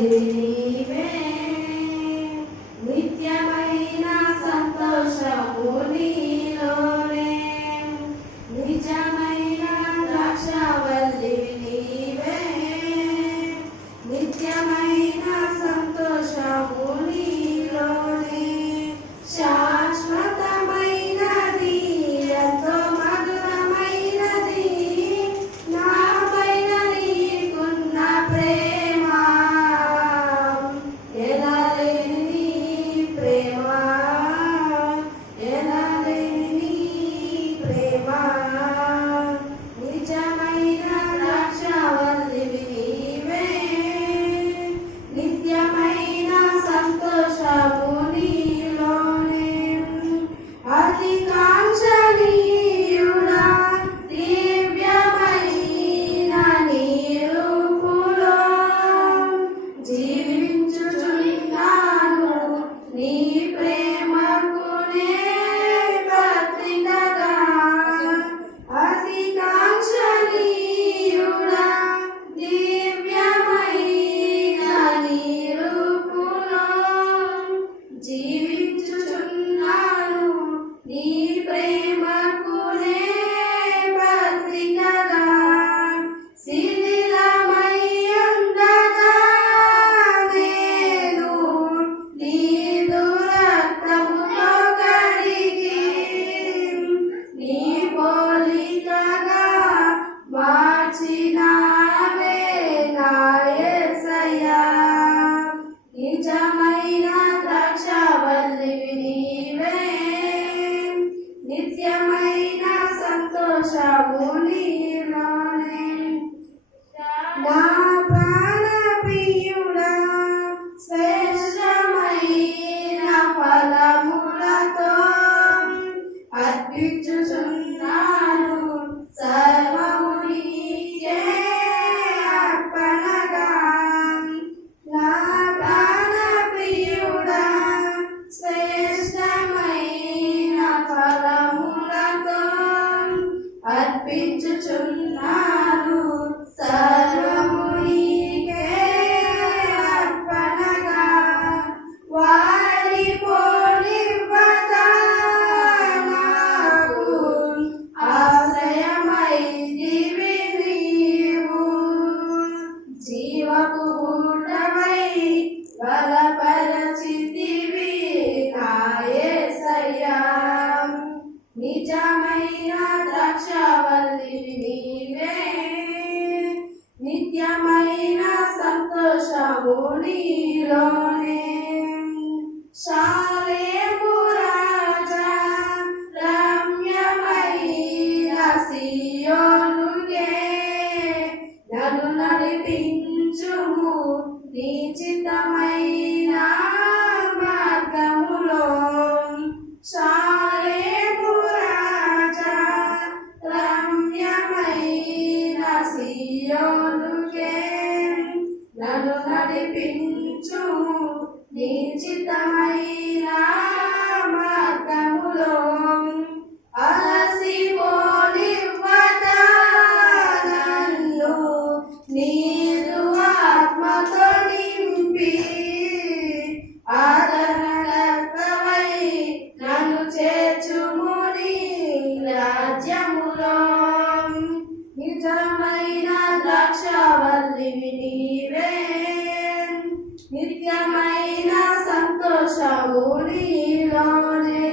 నీవే నిత్యమైన సంతోషము నీలోనే నిజమైన ద్రాక్షవల్లి నీవే నిత్యమైన సంతోషము నీలోనే శాశ్వతమైనది ఎంతో మధురమైనది నాపైన నీకున్న ప్రేమ ఎనలేని నీ ప్రేమ ఎనలేని నీ ప్రేమ నిజమైన ద్రాక్షవల్లివి నీవే నిత్యమైన సంతోషము నీలోనే అధికాంక్షణీయుడా దివ్యమైన నీ రూపులో జీవించుచున్నాను నీ ప్రేమకునే పత్రికగా అధికాంక్షణీయుడా దివ్యమైన నీ రూపులో జీవించుచున్నాను నీ ప్రేమకునే పత్రికగా శిథిలమై ఉండగా నేను నీదు రక్తముతో కడిగి నీ పోలికగా మార్చినావే నా యేసయ్యా నిజమైన ద్రాక్షవల్లివి నీవే నిత్యమైన సంతోషము నీలోనే నా ప్రాణ ప్రియుడా శ్రేష్టమైన ఫలములతో అర్పించుచున్నాను సర్వము నీకే అర్పణగా నా ప్రాణ ప్రియుడా శ్రేష్టమైన ఫలములతో అర్పించుచున్నాను సర్వము నీకే అర్పణగా వాడిపోనివ్వక నాకు ఆశ్రయమైతివి నీవు జీవపు ఊటమై బలపరచితివి నా యేసయ్యా నిజమైన ద్రాక్షవల్లివి నీవే నిత్యమైన సంతోషము నీలోనే శాలేము రాజా రమ్యమైన సియోనుకే నన్ను నడిపించుము నీ చిత్తమైన మార్గములో శాలేము రాజా రమ్యమైన సియోనుకే నన్ను నడిపించుము నీ చిత్తమైన మార్గములో అలసిపోనివ్వక నన్ను నీదు ఆత్మతో నింపి ఆదరణకర్తవై నన్ను చేర్చుము నీ రాజ్యములో నిజమైన ద్రాక్షవల్లివి నీవే నిత్యమైన సంతోషము నీలోనే